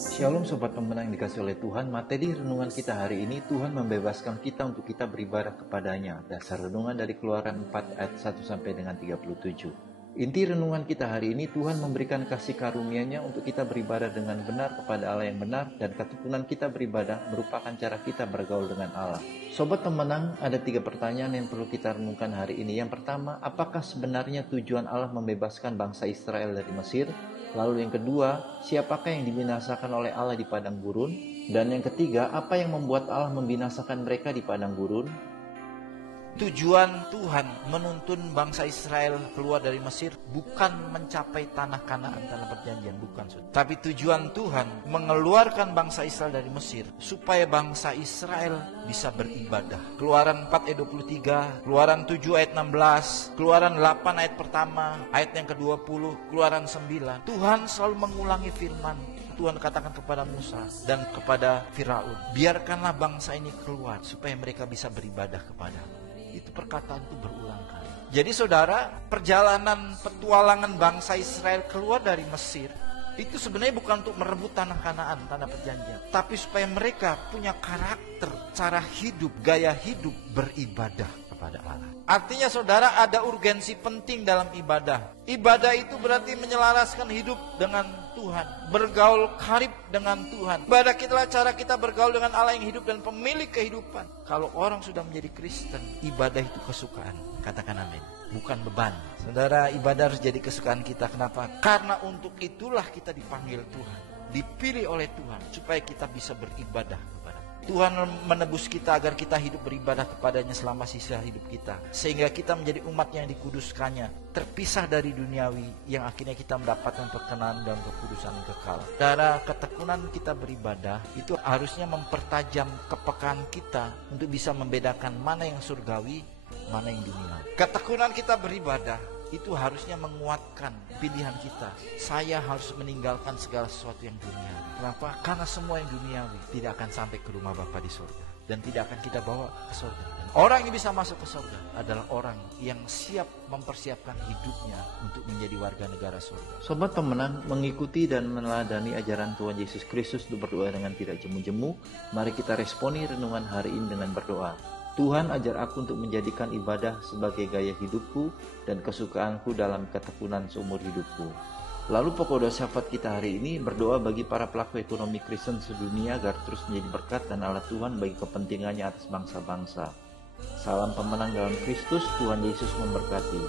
Shalom Sobat Pemenang yang dikasih oleh Tuhan. Materi renungan kita hari ini, Tuhan membebaskan kita untuk kita beribadah kepadanya. Dasar renungan dari Keluaran 4 ayat 1 sampai dengan 37. Inti renungan kita hari ini, Tuhan memberikan kasih karunia-Nya untuk kita beribadah dengan benar kepada Allah yang benar, dan ketekunan kita beribadah merupakan cara kita bergaul dengan Allah. Sobat Pemenang, ada 3 pertanyaan yang perlu kita renungkan hari ini. Yang pertama, apakah sebenarnya tujuan Allah membebaskan bangsa Israel dari Mesir? Lalu yang kedua, siapakah yang dibinasakan oleh Allah di padang gurun? Dan yang ketiga, apa yang membuat Allah membinasakan mereka di padang gurun? Tujuan Tuhan menuntun bangsa Israel keluar dari Mesir bukan mencapai tanah Kanaan, tanah perjanjian, bukan. Tapi tujuan Tuhan mengeluarkan bangsa Israel dari Mesir supaya bangsa Israel bisa beribadah. Keluaran 4 ayat 23, Keluaran 7 ayat 16, Keluaran 8 ayat pertama, ayat yang ke-20, Keluaran 9. Tuhan selalu mengulangi firman. Tuhan katakan kepada Musa dan kepada Firaun, biarkanlah bangsa ini keluar supaya mereka bisa beribadah kepadamu. Itu perkataan itu berulang kali. Jadi saudara, perjalanan petualangan bangsa Israel keluar dari Mesir itu sebenarnya bukan untuk merebut tanah Kanaan, tanah perjanjian, tapi supaya mereka punya karakter, cara hidup, gaya hidup beribadah kepada Allah. Artinya saudara, ada urgensi penting dalam ibadah. Ibadah itu berarti menyelaraskan hidup dengan Tuhan, bergaul karib dengan Tuhan. Ibadah kita adalah cara kita bergaul dengan Allah yang hidup dan pemilik kehidupan. Kalau orang sudah menjadi Kristen, ibadah itu kesukaan. Katakan amin. Bukan beban. Saudara, ibadah harus jadi kesukaan kita. Kenapa? Karena untuk itulah kita dipanggil Tuhan, dipilih oleh Tuhan supaya kita bisa beribadah kepada Tuhan. Menebus kita agar kita hidup beribadah kepadanya selama sisa hidup kita, sehingga kita menjadi umat yang dikuduskannya, terpisah dari duniawi, yang akhirnya kita mendapatkan perkenan dan kekudusan yang kekal. Darah ketekunan kita beribadah itu harusnya mempertajam kepekaan kita untuk bisa membedakan mana yang surgawi, mana yang duniawi. Ketekunan kita beribadah itu harusnya menguatkan pilihan kita. Saya harus meninggalkan segala sesuatu yang duniawi. Kenapa? Karena semua yang duniawi tidak akan sampai ke rumah Bapa di surga, dan tidak akan kita bawa ke surga. Dan orang yang bisa masuk ke surga adalah orang yang siap mempersiapkan hidupnya untuk menjadi warga negara surga. Sobat Pemenang, mengikuti dan meneladani ajaran Tuhan Yesus Kristus untuk berdoa dengan tidak jemu-jemu. Mari kita responi renungan hari ini dengan berdoa. Tuhan, ajar aku untuk menjadikan ibadah sebagai gaya hidupku dan kesukaanku dalam ketekunan seumur hidupku. Lalu pokok doa syafaat kita hari ini berdoa bagi para pelaku ekonomi Kristen sedunia agar terus menjadi berkat dan Allah Tuhan bagi kepentingannya atas bangsa-bangsa. Salam pemenang dalam Kristus, Tuhan Yesus memberkati.